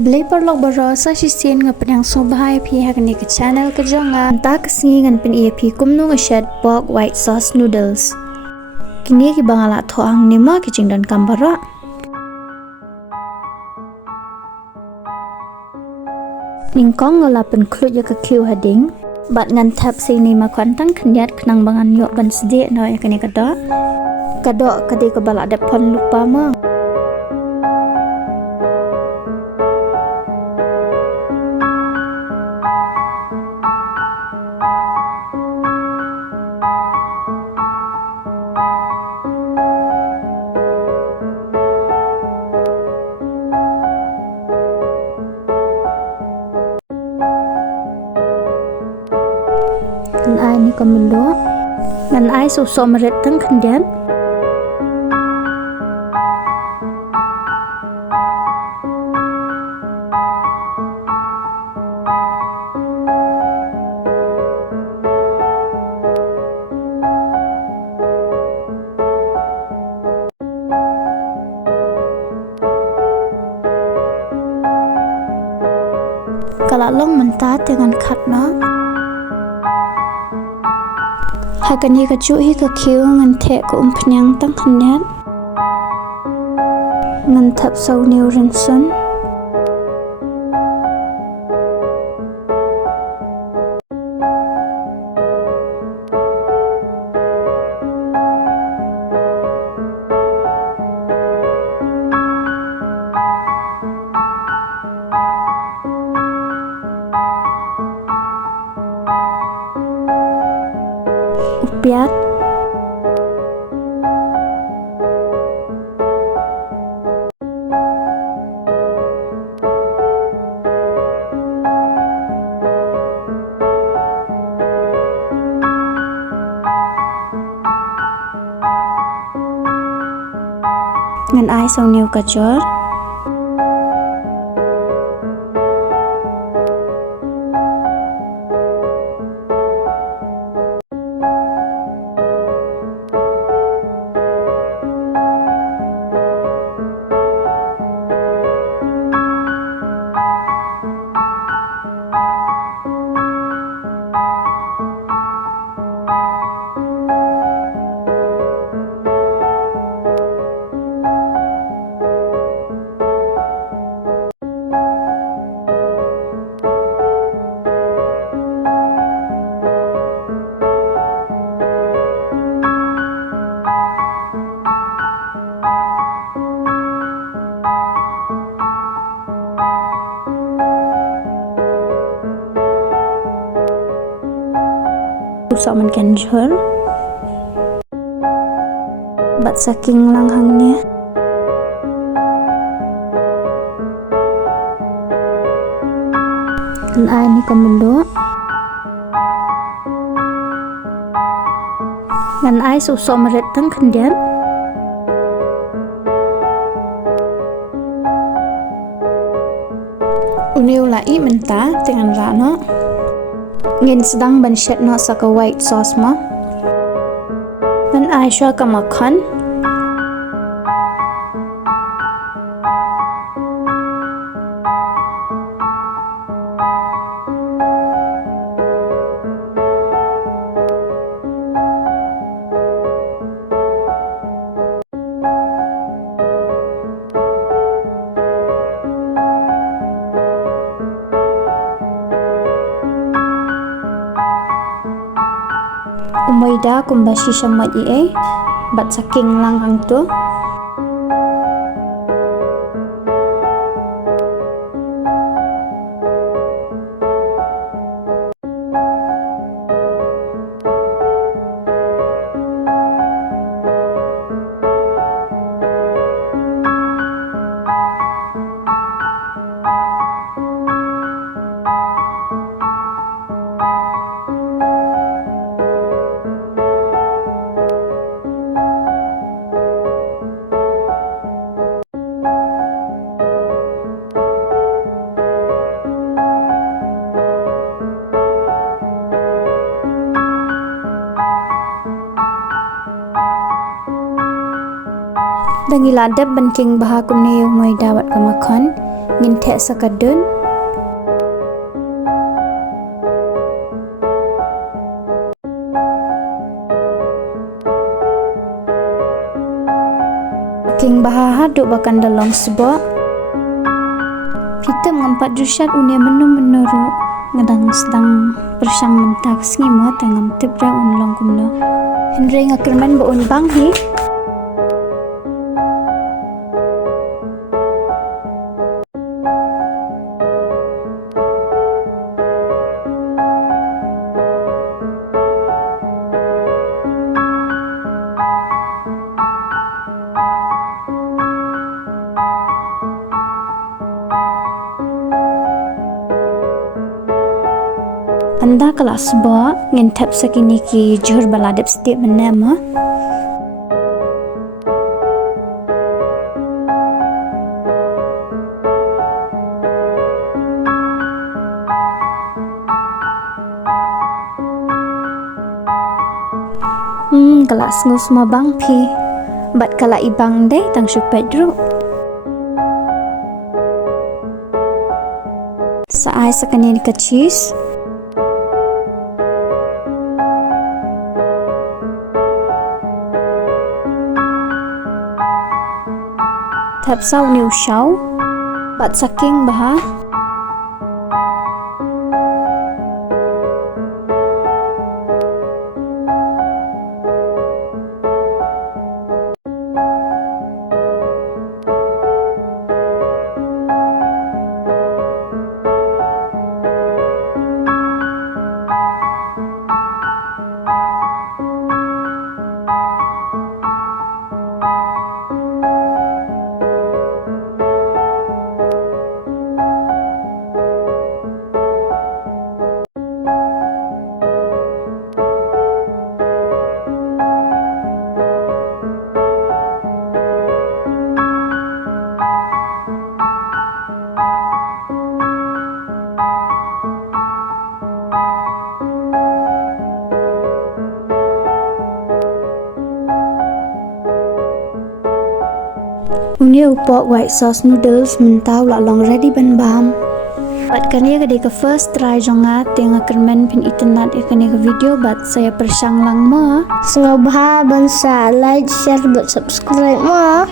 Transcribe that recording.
Beli perlok berasa sisian ngapeng sobhai pihak ni ke channel ke jangan tak kesingi ngan pen ia pi kumno shet pork white sauce noodles. Kini ki bangala thoang ni ma ki dan kambara. Ningkong ngala pen klut ya ke kiu hading. Bat ngan tap sini ma kwantang kenyat kenang bangan yok ban sedek no ya kini kada. Kada kadi ke balak depon lupa ma. Ngan ai ni kumno ngan ai su somret tang kendian kalau long mentah dengan katna Hakan hi kacu hi ka kiu ngan te ko penyang tang kenyat ngan tap sau niu rinsun upiat ngan ai sau niu kacor usah menkenjur bat saking langhangnya ngan ai ni kumno ngan ai su somret tang kendian uniu lai mentah dengan rano ngin sedang ban shet no saka white sauce ma dan Aisyah ka makan umaida kumbashi sama ie bat saking langhang tu Dangila dab banking baha kumne moy dawat kamakon nginte sakadun. King baha haduk bakan dalam sebab kita mengampat jusat unia menu-menuru ngadang sedang pyrshang mentak ngimot ngam tibra unlong kumno Henry ngakerman baun banghi anda kelas ba ngin tap sakini ki jur baladep setiap menama kelas ngus ma bang pi bat kala ibang deh tang supet dru saai sakani ka cheese thap sau niu shau bat saking baha unia upok white sauce noodles mentau la long ready ban bam bat kania ka first try jonga tenga kermen pin internet ikani ka video bat saya pyrshang lang ma Semoga bansa like share dan subscribe ma.